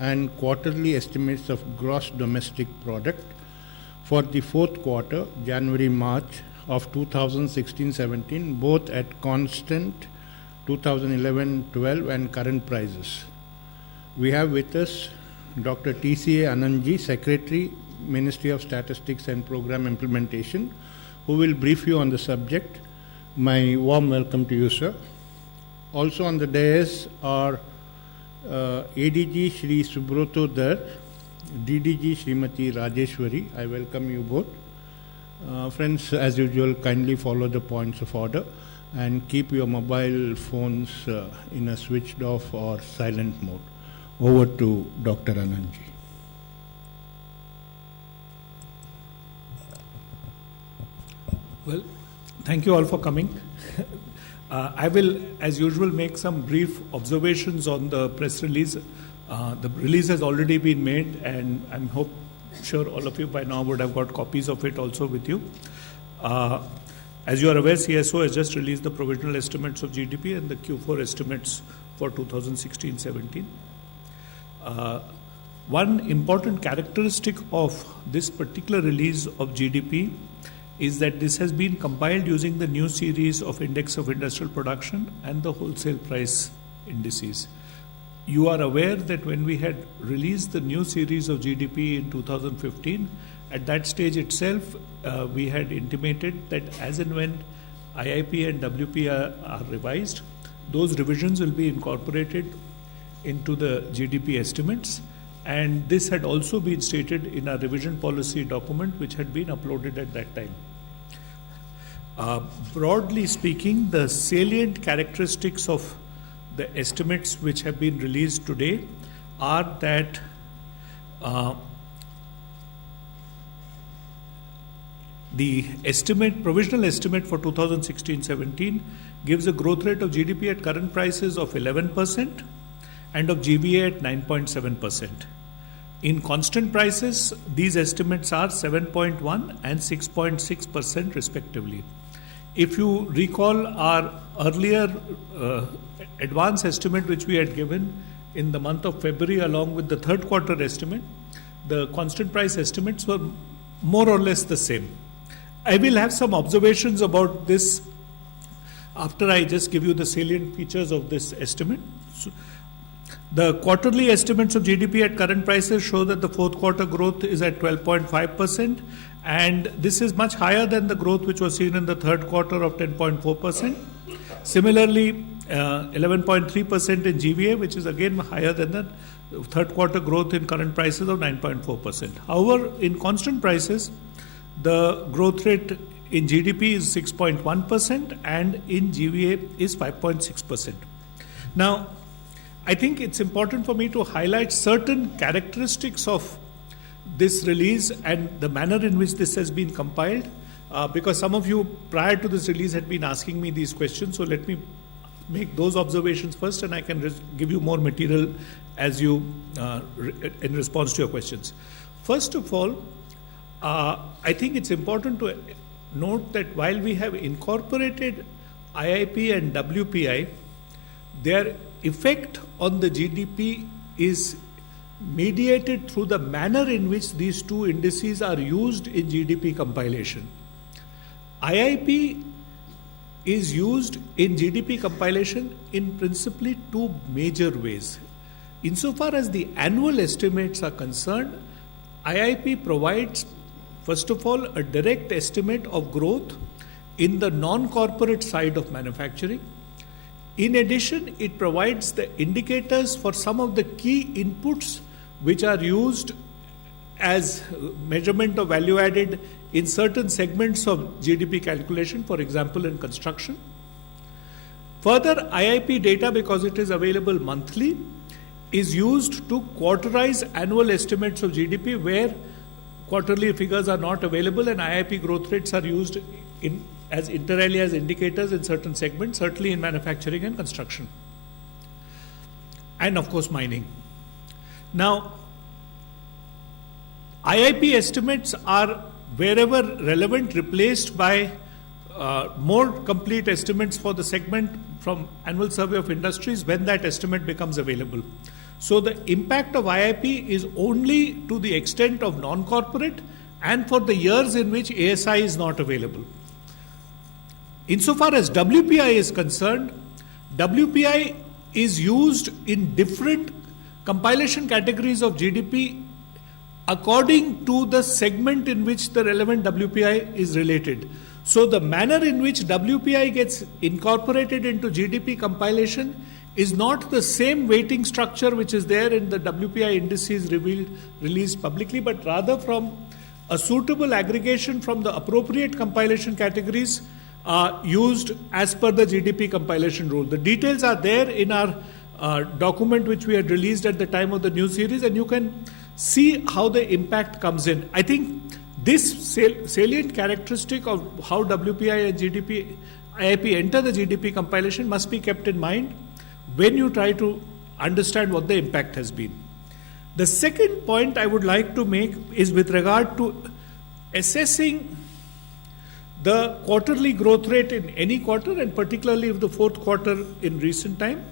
and quarterly estimates of gross domestic product for the fourth quarter, January-March of 2016-17, both at constant 2011-12 and current prices. We have with us Dr. T.C.A.Anant ji, Secretary, Ministry of Statistics and Program Implementation, who will brief you on the subject. My warm welcome to you, sir. Also on the dais are ADG Shri Subroto Dar, DDG Srimati Rajeshwari. I welcome you both. Friends, as usual, kindly follow the points of order and keep your mobile phones in a switched off or silent mode. Over to Dr. Anant ji. Well, thank you all for coming. I will, as usual, make some brief observations on the press release. The release has already been made, and I'm sure all of you by now would have got copies of it also with you. As you are aware, CSO has just released the provisional estimates of GDP and the Q4 estimates for 2016-17. One important characteristic of this particular release of GDP is that this has been compiled using the new series of Index of Industrial Production and the wholesale price indices. You are aware that when we had released the new series of GDP in 2015, at that stage itself, we had intimated that as and when IIP and WP are revised, those revisions will be incorporated into the GDP estimates. And this had also been stated in our revision policy document, which had been uploaded at that time. Broadly speaking, the salient characteristics of the estimates which have been released today are that the provisional estimate for 2016-17 gives a growth rate of GDP at current prices of 11% and of GVA at 9.7%. In constant prices, these estimates are 7.1 and 6.6% respectively. If you recall our earlier advance estimate which we had given in the month of February along with the third quarter estimate, the constant price estimates were more or less the same. I will have some observations about this after I just give you the salient features of this estimate. The quarterly estimates of GDP at current prices show that the fourth quarter growth is at 12.5%, and this is much higher than the growth which was seen in the third quarter of 10.4%. Similarly, 11.3% in GVA, which is again higher than the third quarter growth in current prices of 9.4%. However, in constant prices, the growth rate in GDP is 6.1% and in GVA is 5.6%. Now, I think it's important for me to highlight certain characteristics of this release and the manner in which this has been compiled, because some of you prior to this release had been asking me these questions. So let me make those observations first, and I can give you more material as you in response to your questions. First of all, I think it's important to note that while we have incorporated IIP and WPI, their effect on the GDP is mediated through the manner in which these two indices are used in GDP compilation. IIP is used in GDP compilation in principally two major ways. Insofar as the annual estimates are concerned, IIP provides, first of all, a direct estimate of growth in the non-corporate side of manufacturing. In addition, it provides the indicators for some of the key inputs which are used as measurement of value added in certain segments of GDP calculation, for example, in construction. Further, IIP data, because it is available monthly, is used to quarterize annual estimates of GDP where quarterly figures are not available, and IIP growth rates are used as inter alia as indicators in certain segments, certainly in manufacturing and construction, and of course mining. Now, IIP estimates are wherever relevant replaced by more complete estimates for the segment from Annual Survey of Industries when that estimate becomes available. So the impact of IIP is only to the extent of non-corporate and for the years in which ASI is not available. Insofar as WPI is concerned, WPI is used in different compilation categories of GDP according to the segment in which the relevant WPI is related. So the manner in which WPI gets incorporated into GDP compilation is not the same weighting structure which is there in the WPI indices released publicly, but rather from a suitable aggregation from the appropriate compilation categories used as per the GDP compilation rule. The details are there in our document which we had released at the time of the new series, and you can see how the impact comes in. I think this salient characteristic of how WPI and IIP enter the GDP compilation must be kept in mind when you try to understand what the impact has been. The second point I would like to make is with regard to assessing the quarterly growth rate in any quarter, and particularly of the fourth quarter in recent time.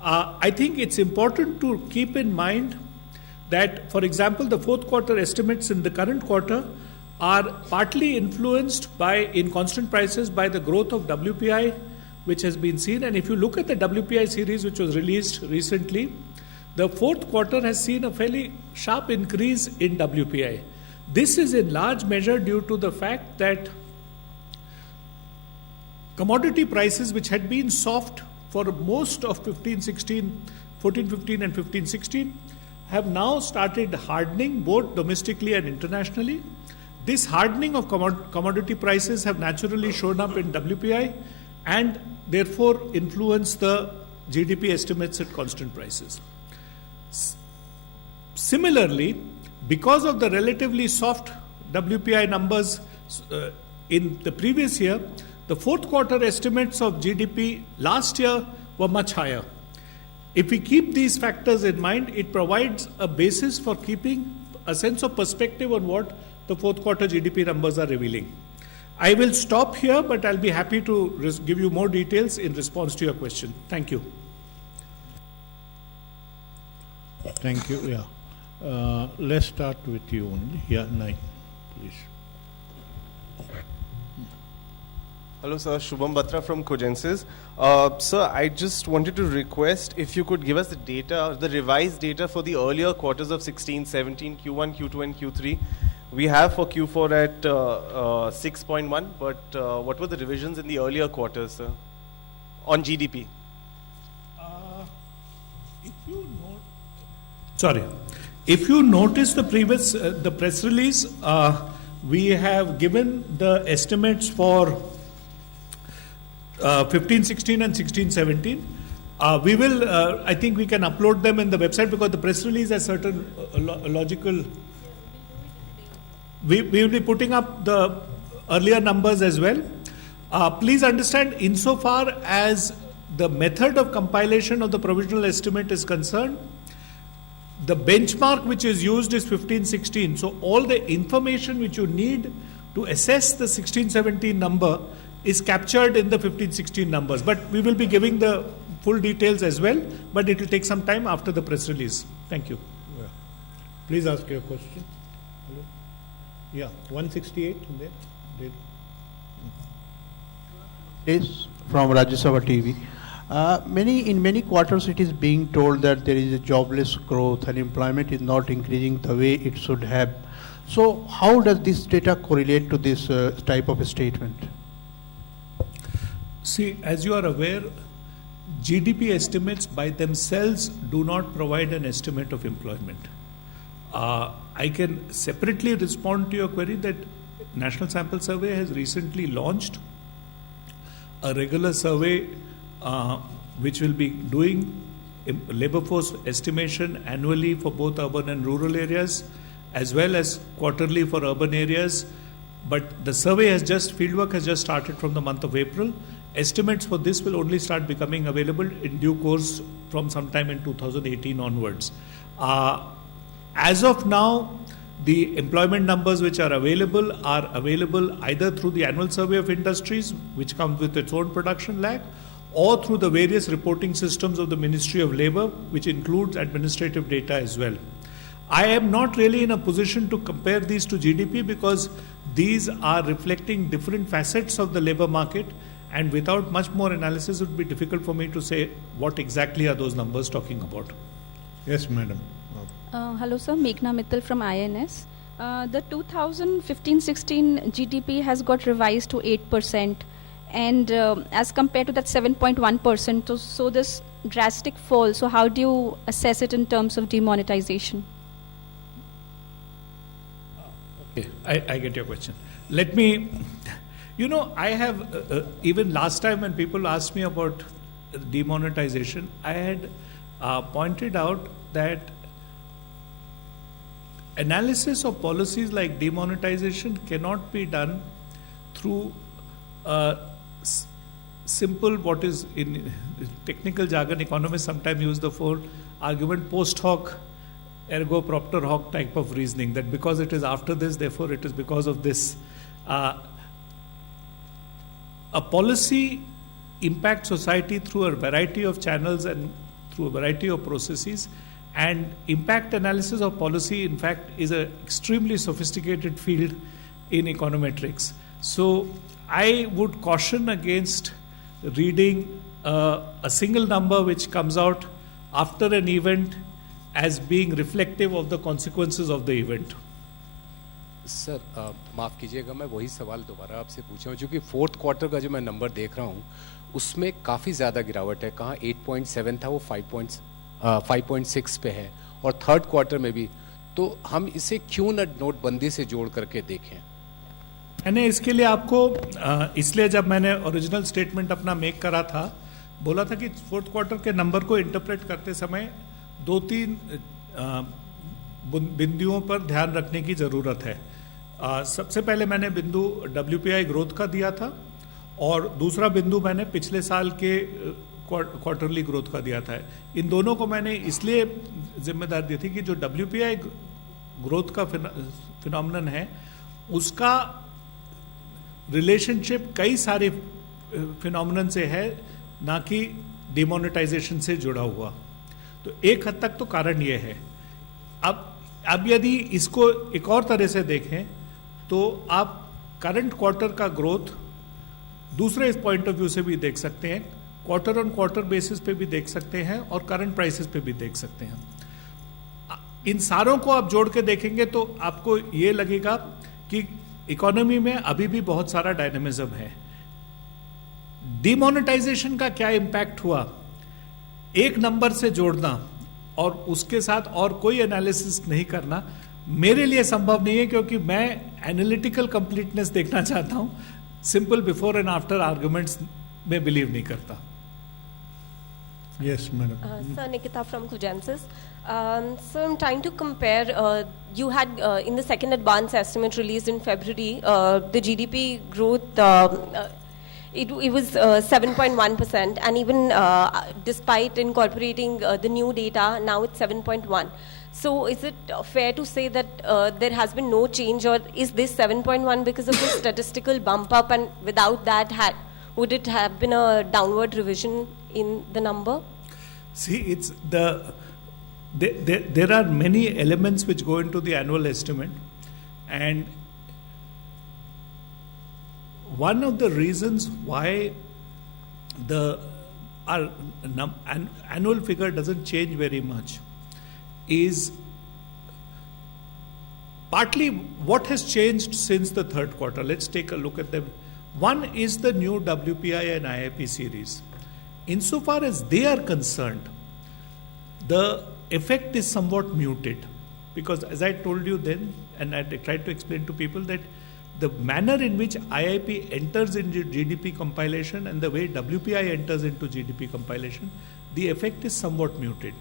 I think it's important to keep in mind that, for example, the fourth quarter estimates in the current quarter are partly influenced by, in constant prices, by the growth of WPI, which has been seen. And if you look at the WPI series, which was released recently, the fourth quarter has seen a fairly sharp increase in WPI. This is in large measure due to the fact that commodity prices, which had been soft for most of 14-15 and 15-16, have now started hardening both domestically and internationally. This hardening of commodity prices have naturally shown up in WPI and therefore influence the GDP estimates at constant prices. Similarly, because of the relatively soft WPI numbers in the previous year, the fourth quarter estimates of GDP last year were much higher. If we keep these factors in mind, it provides a basis for keeping a sense of perspective on what the fourth quarter GDP numbers are revealing. I will stop here, but I'll be happy to give you more details in response to your question. Thank you. Thank you. Yeah. Let's start with you only. Yeah, Nai, please. Hello, sir. Shubham Batra from Cogensis. Sir, I just wanted to request if you could give us the data, the revised data for the earlier quarters of 16, 17, Q1, Q2, and Q3. We have for Q4 at 6.1, but what were the revisions in the earlier quarters, sir, on GDP? If you notice the previous the press release, we have given the estimates for 15-16 and 16-17. We will, I think we can upload them in the website because the press release has certain logical. We will be putting up the earlier numbers as well. Please understand, insofar as the method of compilation of the provisional estimate is concerned, the benchmark which is used is 15-16. So all the information which you need to assess the 16-17 number is captured in the 15-16 numbers. But we will be giving the full details as well, but it will take some time after the press release. Thank you. Yeah. Please ask your question. Hello? Yeah, 168 there. Yes, from Rajya Sabha TV. In many quarters it is being told that there is a jobless growth and employment is not increasing the way it should have. So how does this data correlate to this type of a statement? See, as you are aware, GDP estimates by themselves do not provide an estimate of employment. I can separately respond to your query that National Sample Survey has recently launched a regular survey which will be doing labor force estimation annually for both urban and rural areas, as well as quarterly for urban areas. But the survey has fieldwork has just started from the month of April. Estimates for this will only start becoming available in due course from sometime in 2018 onwards. As of now, the employment numbers which are available either through the annual survey of industries, which comes with its own production lag, or through the various reporting systems of the Ministry of Labour, which includes administrative data as well. I am not really in a position to compare these to GDP because these are reflecting different facets of the labour market, and without much more analysis it would be difficult for me to say what exactly are those numbers talking about. Yes, madam. Hello, sir. Meghna Mittal from INS. The 2015-16 GDP has got revised to 8%, and as compared to that 7.1%, so this drastic fall. So how do you assess it in terms of demonetization? Okay, I get your question. Let me, I have, even last time when people asked me about demonetization, I had pointed out that analysis of policies like demonetization cannot be done through simple, what is in technical jargon, economists sometimes use the full argument post hoc ergo propter hoc type of reasoning, that because it is after this, therefore it is because of this. A policy impacts society through a variety of channels and through a variety of processes, and impact analysis of policy, in fact, is an extremely sophisticated field in econometrics. So I would caution against reading a single number which comes out after an event as being reflective of the consequences of the event. Sir माफ़ कीजिएगा, मैं वही सवाल दोबारा आपसे पूछा हूँ, क्योंकि फोर्थ क्वार्टर का जो मैं नंबर देख रहा हूँ उसमें काफ़ी ज़्यादा गिरावट है. कहाँ 8.7 था वो 5.6 पे है, और थर्ड क्वार्टर में भी. तो हम इसे क्यों न नोटबंदी से जोड़ करके देखें? मैंने इसके लिए आपको इसलिए जब मैंने ओरिजिनल स्टेटमेंट अपना मेक करा था, बोला था कि फोर्थ क्वार्टर के नंबर को इंटरप्रेट करते समय 2-3 बिंदुओं पर ध्यान रखने की ज़रूरत है. सबसे पहले मैंने बिंदु WPI ग्रोथ का दिया था, और दूसरा बिंदु मैंने पिछले साल के क्वार्टरली ग्रोथ का दिया था. इन दोनों को मैंने इसलिए जिम्मेदार दी थी कि जो WPI ग्रोथ का फिनोमिनन है उसका रिलेशनशिप कई सारे फिनोमिनन से है, ना कि डिमोनेटाइजेशन से जुड़ा हुआ. तो एक हद तक तो कारण ये है. अब यदि इसको एक और तरह से देखें तो आप करंट क्वार्टर का ग्रोथ दूसरे इस पॉइंट ऑफ व्यू से भी देख सकते हैं, क्वार्टर ऑन क्वार्टर बेसिस पे भी देख सकते हैं, और करंट प्राइसेस पे भी देख सकते हैं. इन सारों को आप जोड़ के देखेंगे तो आपको ये लगेगा कि इकोनॉमी में अभी भी बहुत सारा डायनेमिज्म है. डिमोनेटाइजेशन का क्या इम्पैक्ट हुआ, एक नंबर से जोड़ना और उसके साथ और कोई एनालिसिस नहीं करना मेरे लिए संभव नहीं है, क्योंकि मैं एनालिटिकल कंप्लीटनेस देखना चाहता हूं. Simple before and after arguments में बिलीव नहीं करता. Yes, madam. Sir, Nikita from Cogensis. So I'm trying to compare, you had in the second advance estimate released in February, the GDP growth, it was 7.1%, and even despite incorporating the new data, now it's 7.1. So is it fair to say that there has been no change, or is this 7.1 because of the statistical bump up, and without that, would it have been a downward revision in the number? See, it's there are many elements which go into the annual estimate, and one of the reasons why our annual figure doesn't change very much is partly what has changed since the third quarter. Let's take a look at them. One is the new WPI and IIP series. Insofar as they are concerned, the effect is somewhat muted, because as I told you then, and I tried to explain to people, that the manner in which IIP enters into GDP compilation and the way WPI enters into GDP compilation, the effect is somewhat muted.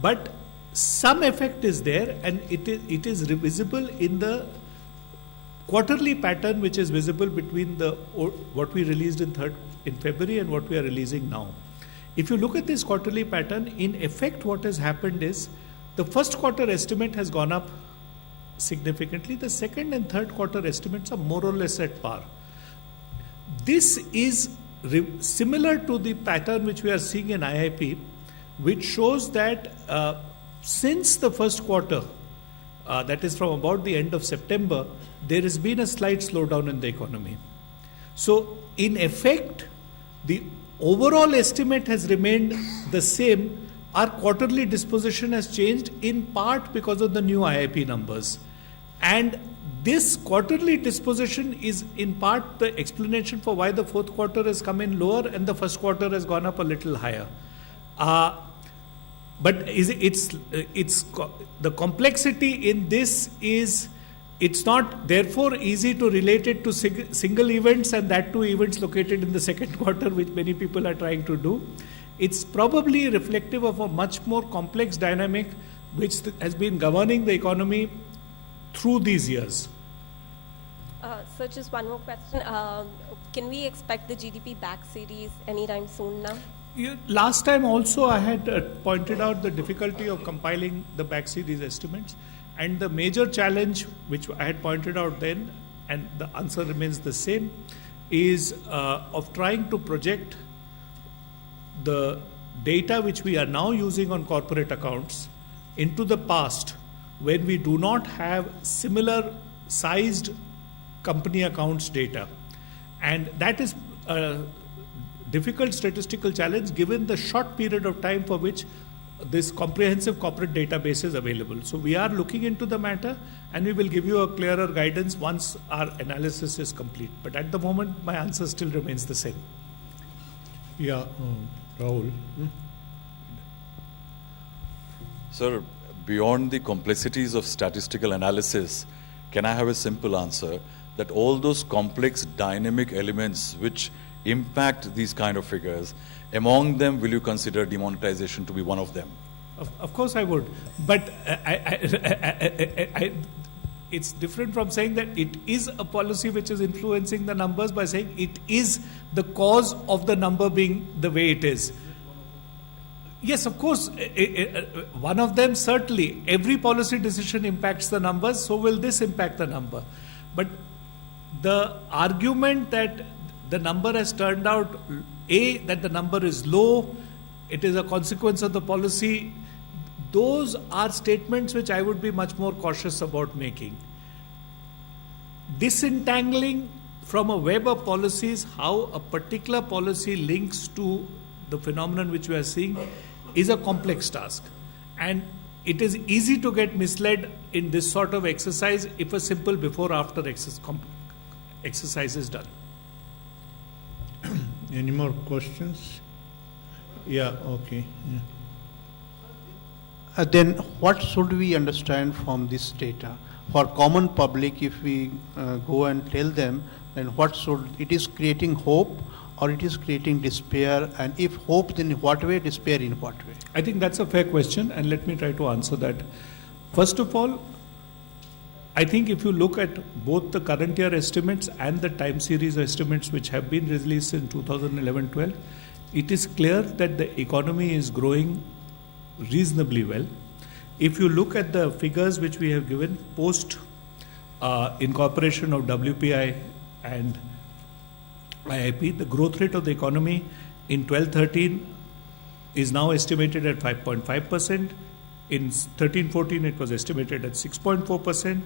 But some effect is there, and it is visible in the quarterly pattern which is visible between what we released in February and what we are releasing now. If you look at this quarterly pattern, in effect what has happened is the first quarter estimate has gone up significantly. The second and third quarter estimates are more or less at par. This is similar to the pattern which we are seeing in IIP, which shows that since the first quarter, that is from about the end of September, there has been a slight slowdown in the economy. So, in effect, the overall estimate has remained the same. Our quarterly disposition has changed in part because of the new IIP numbers. And this quarterly disposition is in part the explanation for why the fourth quarter has come in lower and the first quarter has gone up a little higher. But the complexity in this is, it's not therefore easy to relate it to single events, and that too events located in the second quarter, which many people are trying to do. It's probably reflective of a much more complex dynamic which has been governing the economy through these years. So just one more question. Can we expect the GDP back series anytime soon now? Last time also I had pointed out the difficulty of compiling the back series estimates, and the major challenge which I had pointed out then, and the answer remains the same, is of trying to project the data which we are now using on corporate accounts into the past, when we do not have similar sized company accounts data. And that is a difficult statistical challenge given the short period of time for which this comprehensive corporate database is available. So we are looking into the matter, and we will give you a clearer guidance once our analysis is complete. But at the moment, my answer still remains the same. Yeah, Rahul. Sir, beyond the complexities of statistical analysis, can I have a simple answer that all those complex dynamic elements which impact these kind of figures, among them will you consider demonetization to be one of them? Of course I would, but it's different from saying that it is a policy which is influencing the numbers by saying it is the cause of the number being the way it is. Yes, of course, one of them certainly. Every policy decision impacts the numbers, so will this impact the number. But the argument that the number has turned out, that the number is low, it is a consequence of the policy, those are statements which I would be much more cautious about making. Disentangling from a web of policies how a particular policy links to the phenomenon which we are seeing is a complex task. And it is easy to get misled in this sort of exercise if a simple before-after exercise is done. Any more questions? Yeah, okay. Yeah. Then what should we understand from this data? For common public, if we go and tell them, then it is creating hope or it is creating despair? And if hope, then in what way? Despair in what way? I think that's a fair question, and let me try to answer that. First of all, I think if you look at both the current year estimates and the time series estimates which have been released in 2011-12, it is clear that the economy is growing reasonably well. If you look at the figures which we have given post incorporation of WPI and IIP, the growth rate of the economy in 12-13 is now estimated at 5.5%. In 13-14 it was estimated at 6.4%.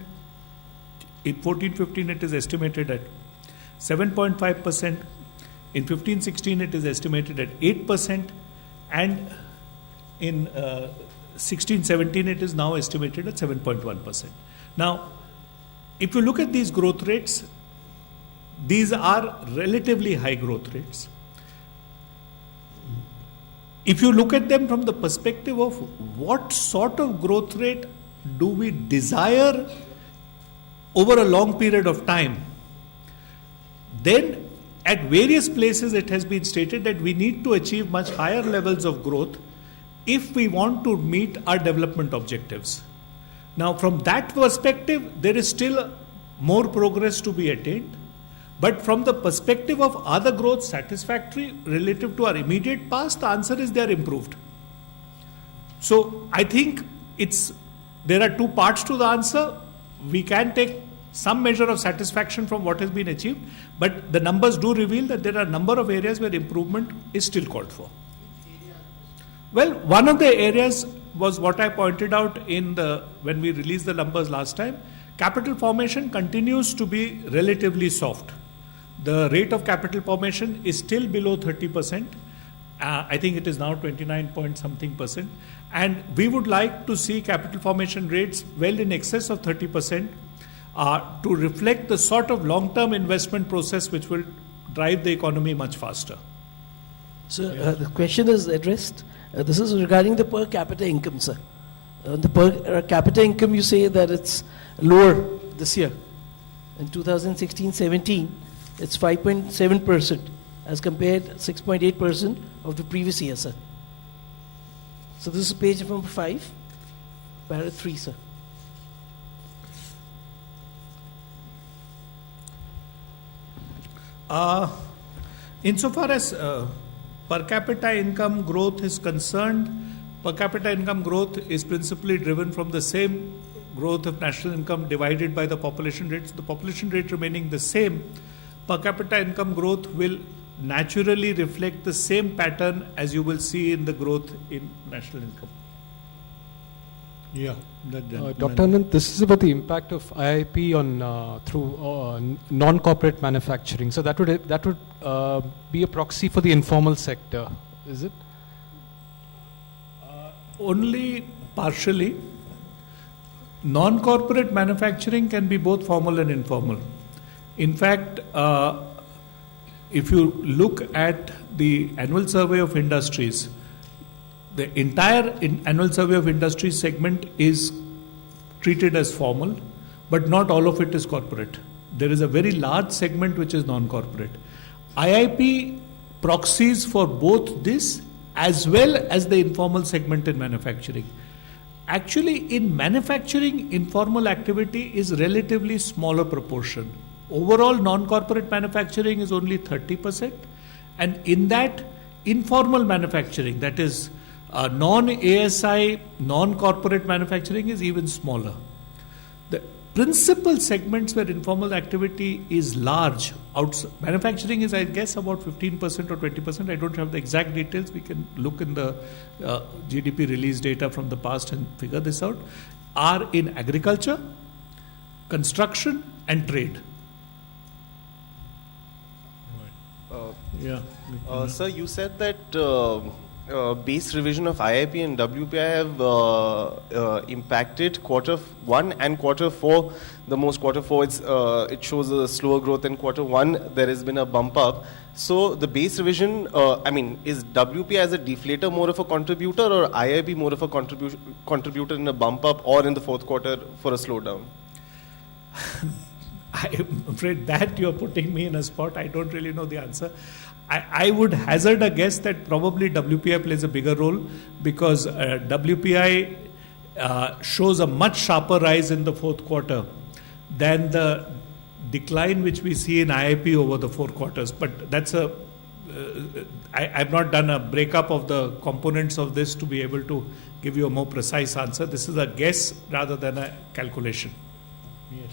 In 14-15 it is estimated at 7.5%. In 15-16 it is estimated at 8%. And in 16-17 it is now estimated at 7.1%. Now, if you look at these growth rates, these are relatively high growth rates. If you look at them from the perspective of what sort of growth rate do we desire over a long period of time, then at various places it has been stated that we need to achieve much higher levels of growth if we want to meet our development objectives. Now, from that perspective, there is still more progress to be attained. But from the perspective of are the growth satisfactory relative to our immediate past, the answer is they are improved. So I think there are two parts to the answer. We can take some measure of satisfaction from what has been achieved, but the numbers do reveal that there are a number of areas where improvement is still called for. Well, one of the areas was what I pointed out when we released the numbers last time. Capital formation continues to be relatively soft. The rate of capital formation is still below 30%. I think it is now 29 point something percent. And we would like to see capital formation rates well in excess of 30% to reflect the sort of long-term investment process which will drive the economy much faster. So the question is addressed. This is regarding the per capita income, sir. The per capita income, you say that it's lower this year. In 2016-17, it's 5.7% as compared 6.8% of the previous year, sir. So this is page number 5, para 3, sir. Insofar as per capita income growth is concerned, per capita income growth is principally driven from the same growth of national income divided by the population rate. So the population rate remaining the same, per capita income growth will naturally reflect the same pattern as you will see in the growth in national income. Yeah. Dr. Anant, this is about the impact of IIP on through non-corporate manufacturing. So that would be a proxy for the informal sector, is it? Only partially. Non-corporate manufacturing can be both formal and informal. In fact, if you look at the annual survey of industries, the entire annual survey of industries segment is treated as formal, but not all of it is corporate. There is a very large segment which is non-corporate. IIP proxies for both this as well as the informal segment in manufacturing. Actually, in manufacturing, informal activity is relatively smaller proportion. Overall, non-corporate manufacturing is only 30%, and in that, informal manufacturing, that is non-ASI, non-corporate manufacturing is even smaller. The principal segments where informal activity is large, manufacturing is, I guess, about 15% or 20%. I don't have the exact details. We can look in the GDP release data from the past and figure this out, are in agriculture, construction, and trade. Sir, you said that base revision of IIP and WPI have impacted Q1 and Q4. The most Q4 it shows a slower growth, and Q1 there has been a bump up. So the base revision, is WPI as a deflator more of a contributor, or IIP more of a contributor in a bump up, or in the fourth quarter for a slowdown? I'm afraid that you're putting me in a spot. I don't really know the answer. I would hazard a guess that probably WPI plays a bigger role, because WPI shows a much sharper rise in the fourth quarter than the decline which we see in IIP over the 4 quarters. But that's I've not done a breakup of the components of this to be able to give you a more precise answer. This is a guess rather than a calculation. Yes.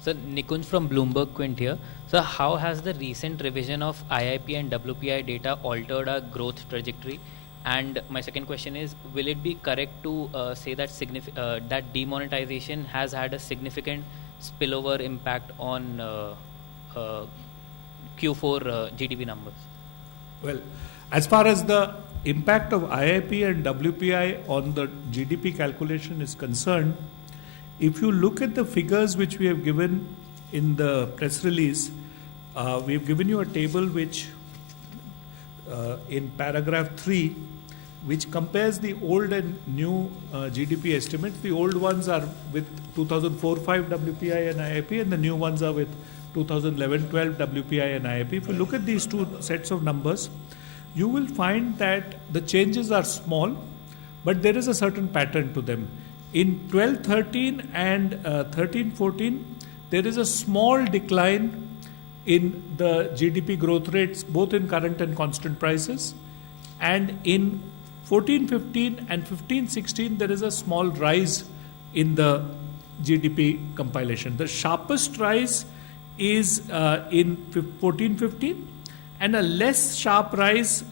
So Nikunj from Bloomberg Quint here. So how has the recent revision of IIP and WPI data altered our growth trajectory? And my second question is, will it be correct to say that that demonetization has had a significant spillover impact on Q4 GDP numbers? Well, as far as the impact of IIP and WPI on the GDP calculation is concerned, if you look at the figures which we have given in the press release, we have given you a table which, in paragraph 3, which compares the old and new GDP estimates. The old ones are with 2004-05 WPI and IIP, and the new ones are with 2011-12 WPI and IIP. If you look at these two sets of numbers, you will find that the changes are small, but there is a certain pattern to them. In 12-13 and 13-14, there is a small decline in the GDP growth rates, both in current and constant prices. And in 14-15 and 15-16, there is a small rise in the GDP compilation. The sharpest rise is in 14-15, and a less sharp rise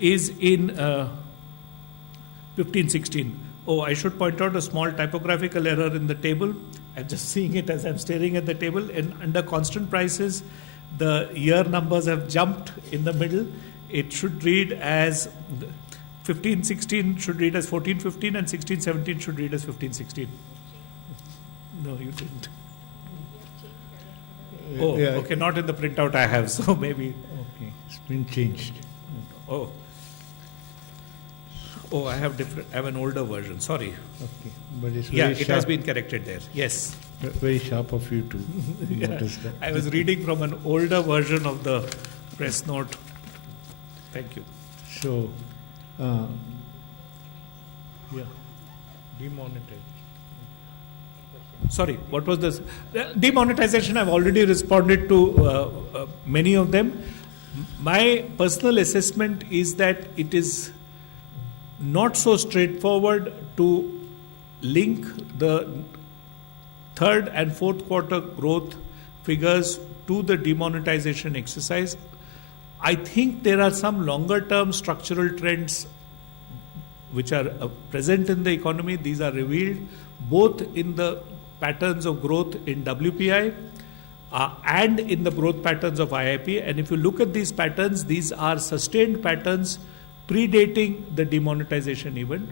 is in 15-16. Oh, I should point out a small typographical error in the table. I'm just seeing it as I'm staring at the table. And under constant prices, the year numbers have jumped in the middle. It should read as 15-16 should read as 14-15, and 16-17 should read as 15-16. No, you didn't. Oh, Yeah. okay, not in the printout I have, so maybe. Okay, it's been changed. Oh, I have an older version. Sorry. Okay, but it's Yeah, very it sharp. has been corrected there. Yes. Very sharp of you to Yeah. notice that. I was reading from an older version of the press note. Thank you. So, yeah, demonetized. Sorry, what was this? Demonetization, I've already responded to many of them. My personal assessment is that it is not so straightforward to link the third and fourth quarter growth figures to the demonetization exercise. I think there are some longer term structural trends which are present in the economy. These are revealed both in the patterns of growth in WPI and in the growth patterns of IIP. And if you look at these patterns, these are sustained patterns predating the demonetization event.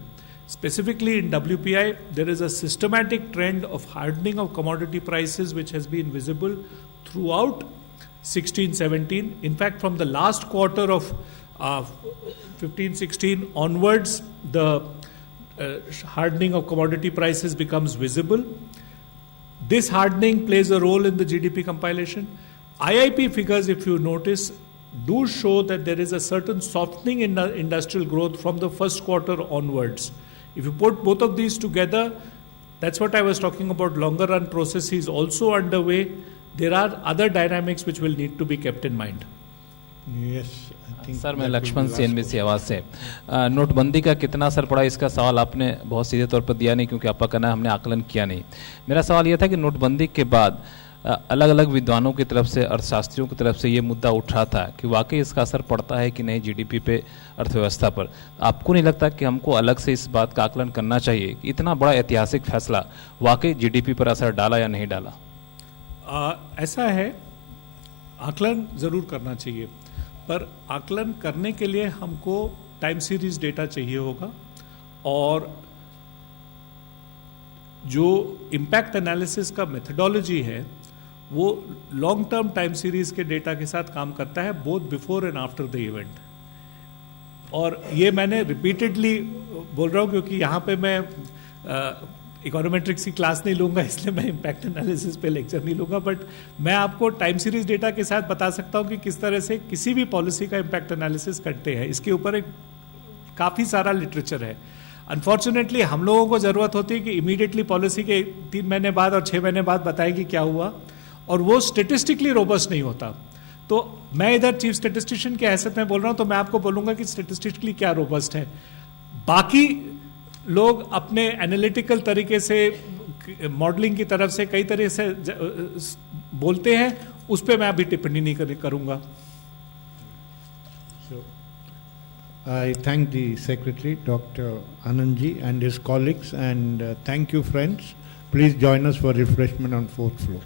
Specifically in WPI, there is a systematic trend of hardening of commodity prices which has been visible throughout 16-17. In fact, from the last quarter of 15-16 onwards, the hardening of commodity prices becomes visible. This hardening plays a role in the GDP compilation. IIP figures, if you notice, do show that there is a certain softening in the industrial growth from the first quarter onwards. If you put both of these together, that's what I was talking about, longer run processes also underway. There are other dynamics which will need to be kept in mind. Yes, I think sir मैं that will be Lakshman last CNBC आवाज़ से नोटबंदी का कितना असर पड़ा इसका सवाल आपने बहुत सीधे तौर पर दिया नहीं क्योंकि आपका कहना है हमने आकलन किया नहीं। मेरा सवाल यह था कि नोटबंदी के बाद अलग अलग विद्वानों की तरफ से अर्थशास्त्रियों की तरफ से ये मुद्दा उठ रहा था कि वाकई इसका असर पड़ता है कि नहीं जीडीपी पे, अर्थव्यवस्था पर। आपको नहीं लगता कि हमको अलग से इस बात का आकलन करना चाहिए कि इतना बड़ा ऐतिहासिक फैसला वाकई जीडीपी पर असर डाला या नहीं डाला? ऐसा है, आकलन ज़रूर करना चाहिए, पर आकलन करने के लिए हमको टाइम सीरीज डेटा चाहिए होगा और जो इम्पैक्ट एनालिसिस का मेथडोलॉजी है वो लॉन्ग टर्म टाइम सीरीज के डेटा के साथ काम करता है, both before and after the event. और ये मैंने रिपीटेडली बोल रहा हूँ क्योंकि यहाँ पे मैं इकोनोमेट्रिक्स की क्लास नहीं लूँगा, इसलिए मैं इम्पैक्ट एनालिसिस पे लेक्चर नहीं लूँगा, बट मैं आपको टाइम सीरीज डेटा के साथ बता सकता हूँ कि किस तरह से किसी भी पॉलिसी का इम्पैक्ट एनालिसिस करते हैं। इसके ऊपर एक काफ़ी सारा लिटरेचर है। अनफॉर्चुनेटली हम लोगों को ज़रूरत होती है कि इमीडिएटली पॉलिसी के 3 महीने बाद और 6 महीने बाद बताएं कि क्या हुआ, और वो स्टेटिस्टिकली रोबस्ट नहीं होता। तो मैं इधर चीफ स्टेटिस्टिशियन की हैसियत में बोल रहा हूँ, तो मैं आपको बोलूँगा कि स्टेटिस्टिकली क्या रोबस्ट है। बाकी लोग अपने एनालिटिकल तरीके से, मॉडलिंग की तरफ से कई तरह से बोलते हैं, उस पर मैं अभी टिप्पणी नहीं करूँगा। I thank the Secretary, Dr. Anant ji, and his colleagues, and thank you, friends. Please join us for refreshment on 4th floor.